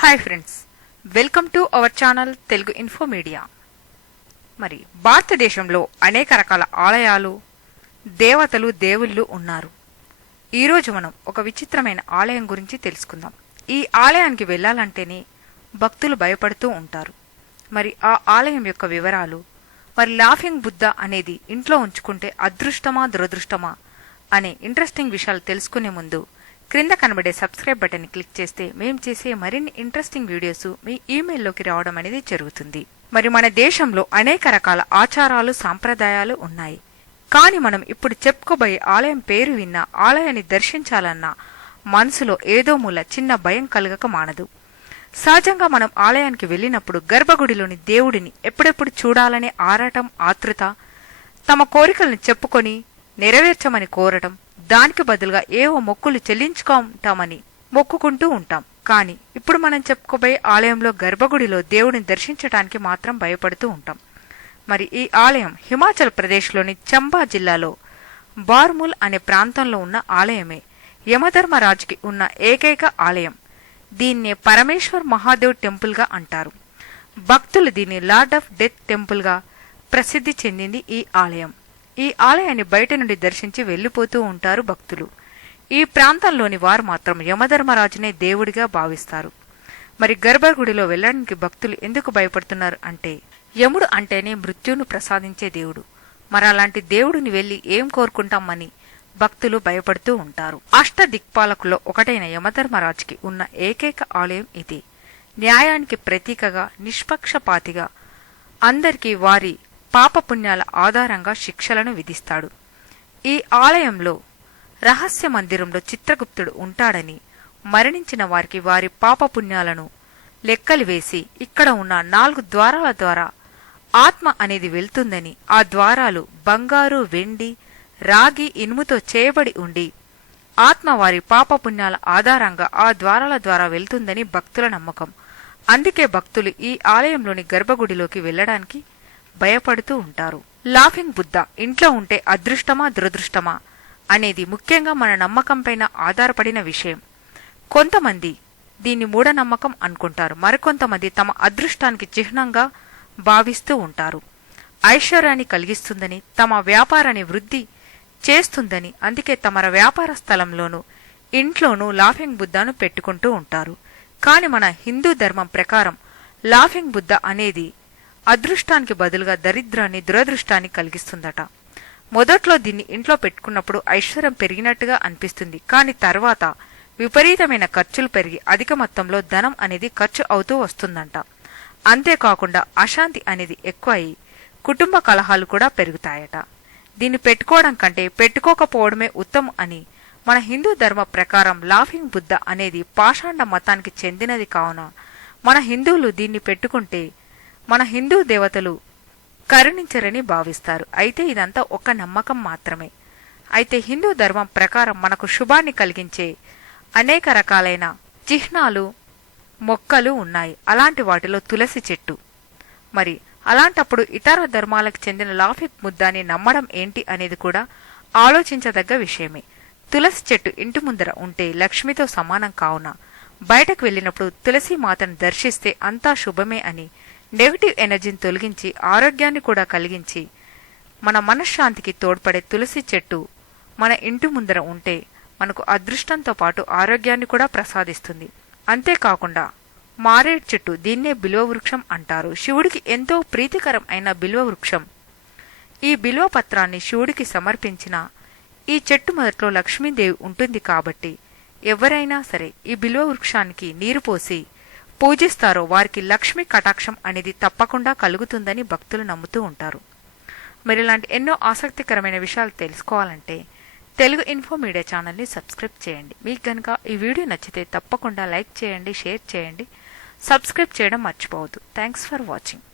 Hi friends welcome to our channel Telugu info media మరి భారతదేశంలో అనేక రకాల ఆలయాలు దేవతలు దేవుళ్ళు ఉన్నారు. ఈరోజు మనం ఒక విచిత్రమైన ఆలయం గురించి తెలుసుకుందాం. ఈ ఆలయానికి వెళ్ళాలంటేనే భక్తులు భయపడుతూ ఉంటారు. మరి ఆ ఆలయం యొక్క వివరాలు మరి లాఫింగ్ బుద్ధ అనేది ఇంట్లో ఉంచుకుంటే అదృష్టమా దురదృష్టమా అనే ఇంట్రెస్టింగ్ విషయాలు తెలుసుకునే ముందు క్రింద కనబడే సబ్స్క్రైబ్ బటన్ క్లిక్ చేస్తే మేం చేసే మరిన్ని ఇంట్రెస్టింగ్ వీడియోస్ మీ ఈమెయిల్లోకి రావడం అనేది జరుగుతుంది. మరి మన దేశంలో అనేక రకాల ఆచారాలు సాంప్రదాయాలు ఉన్నాయి. కానీ మనం ఇప్పుడు చెప్పుకోబోయే ఆలయం పేరు విన్నా ఆలయాన్ని దర్శించాలన్నా మనసులో ఏదో మూల చిన్న భయం కలగక మానదు. సహజంగా మనం ఆలయానికి వెళ్ళినప్పుడు గర్భగుడిలోని దేవుడిని ఎప్పుడెప్పుడు చూడాలనే ఆరాటం ఆతృత తమ కోరికలను చెప్పుకొని నెరవేర్చమని కోరటం దానికి బదులుగా ఏవో మొక్కులు చెల్లించుకుంటామని మొక్కుకుంటూ ఉంటాం. కానీ ఇప్పుడు మనం చెప్పుకోబోయే ఆలయంలో గర్భగుడిలో దేవుడిని దర్శించడానికి మాత్రం భయపడుతూ ఉంటాం. మరి ఈ ఆలయం హిమాచల్ ప్రదేశ్లోని చంబా జిల్లాలో బార్ముల్ అనే ప్రాంతంలో ఉన్న ఆలయమే. యమధర్మరాజుకి ఉన్న ఏకైక ఆలయం. దీన్నే పరమేశ్వర్ మహాదేవ్ టెంపుల్గా అంటారు. భక్తులు దీన్ని లార్డ్ ఆఫ్ డెత్ టెంపుల్గా ప్రసిద్ధి చెందింది ఈ ఆలయం. ఈ ఆలయాన్ని బయట నుండి దర్శించి వెళ్ళిపోతూ ఉంటారు భక్తులు. ఈ ప్రాంతంలోని వారు మాత్రం యమధర్మరాజునే దేవుడిగా భావిస్తారు. మరి గర్భగుడిలో వెళ్ళడానికి భక్తులు ఎందుకు భయపడుతున్నారు అంటే యముడు అంటేనే మృత్యును ప్రసాదించే దేవుడు. మరి అలాంటి దేవుడిని వెళ్ళి ఏం కోరుకుంటామని భక్తులు భయపడుతూ ఉంటారు. అష్ట దిక్పాలకులో ఒకటైన యమధర్మరాజుకి ఉన్న ఏకైక ఆలయం ఇది. న్యాయానికి ప్రతీకగా నిష్పక్షపాతిగా అందరికీ వారి పాపపుణ్యాల ఆధారంగా శిక్షలను విధిస్తాడు. ఈ ఆలయంలో రహస్య మందిరంలో చిత్రగుప్తుడు ఉంటాడని మరణించిన వారికి వారి పాపపుణ్యాలను లెక్కలు వేసి ఇక్కడ ఉన్న నాలుగు ద్వారాల ద్వారా ఆత్మ అనేది వెళ్తుందని ఆ ద్వారాలు బంగారు వెండి రాగి ఇనుముతో చేయబడి ఉండి ఆత్మ వారి పాపపుణ్యాల ఆధారంగా ఆ ద్వారాల ద్వారా వెళ్తుందని భక్తుల నమ్మకం. అందుకే భక్తులు ఈ ఆలయంలోని గర్భగుడిలోకి వెళ్ళడానికి భయపడుతూ ఉంటారు. లాఫింగ్ బుద్ధ ఇంట్లో ఉంటే అదృష్టమా దురదృష్టమా? అనేది ముఖ్యంగా మన నమ్మకంపైన ఆధారపడిన విషయం. కొంతమంది దీన్ని మూఢనమ్మకం అనుకుంటారు. మరికొంతమంది తమ అదృష్టానికి చిహ్నంగా భావిస్తూ ఉంటారు. ఐశ్వర్యాన్ని కలిగిస్తుందని తమ వ్యాపారాన్ని వృద్ధి చేస్తుందని అందుకే తమ వ్యాపార స్థలంలోనూ ఇంట్లోనూ లాఫింగ్ బుద్ధను పెట్టుకుంటూ ఉంటారు. కాని మన హిందూ ధర్మం ప్రకారం లాఫింగ్ బుద్ధ అనేది అదృష్టానికి బదులుగా దరిద్రాన్ని దురదృష్టాన్ని కలిగిస్తుందట. మొదట్లో దీన్ని ఇంట్లో పెట్టుకున్నప్పుడు ఐశ్వర్యం పెరిగినట్టుగా అనిపిస్తుంది. కాని తర్వాత విపరీతమైన ఖర్చులు పెరిగి అధిక మొత్తంలో ధనం అనేది ఖర్చు అవుతూ వస్తుందంట. అంతేకాకుండా అశాంతి అనేది ఎక్కువ అయి కుటుంబ కలహాలు కూడా పెరుగుతాయట. దీన్ని పెట్టుకోవడం కంటే పెట్టుకోకపోవడమే ఉత్తమం అని మన హిందూ ధర్మ ప్రకారం లాఫింగ్ బుద్ధ అనేది పాషాండ మతానికి చెందినది కావున మన హిందువులు దీన్ని పెట్టుకుంటే మన హిందూ దేవతలు కరుణించరని భావిస్తారు. అయితే ఇదంతా ఒక నమ్మకం మాత్రమే. అయితే హిందూ ధర్మం ప్రకారం మనకు శుభాన్ని కలిగించే అనేక రకాలైన చిహ్నాలు మొక్కలు ఉన్నాయి. అలాంటి వాటిలో తులసి చెట్టు. మరి అలాంటప్పుడు ఇతర ధర్మాలకు చెందిన లాఫిక్ ముద్దాని నమ్మడం ఏంటి అనేది కూడా ఆలోచించదగ్గ విషయమే. తులసి చెట్టు ఇంటి ముందర ఉంటే లక్ష్మితో సమానం కావున బయటకు వెళ్ళినప్పుడు తులసి మాతను దర్శిస్తే అంతా శుభమే అని నెగిటివ్ ఎనర్జీని తొలగించి ఆరోగ్యాన్ని కూడా కలిగించి మన మనశ్శాంతికి తోడ్పడే తులసి చెట్టు మన ఇంటి ముందర ఉంటే మనకు అదృష్టంతో పాటు ఆరోగ్యాన్ని కూడా ప్రసాదిస్తుంది. అంతేకాకుండా మారేడు చెట్టు దీన్నే బిల్వ వృక్షం అంటారు. శివుడికి ఎంతో ప్రీతికరం అయిన బిల్వ వృక్షం. ఈ బిల్వ పత్రాన్ని శివుడికి సమర్పించిన ఈ చెట్టు మొదట్లో లక్ష్మీదేవి ఉంటుంది కాబట్టి ఎవరైనా సరే ఈ బిల్వ వృక్షానికి నీరు పోసి పూజిస్తారో. వారికి లక్ష్మి కటాక్షం అనేది తప్పకుండా కలుగుతుందని భక్తులు నమ్ముతూ ఉంటారు. మరి ఇలాంటి ఎన్నో ఆసక్తికరమైన విషయాలు తెలుసుకోవాలంటే తెలుగు ఇన్ఫో మీడియా ఛానల్ని సబ్స్క్రైబ్ చేయండి. మీకు కనుక ఈ వీడియో నచ్చితే తప్పకుండా లైక్ చేయండి షేర్ చేయండి. సబ్స్క్రైబ్ చేయడం మర్చిపోవద్దు. Thanks for watching.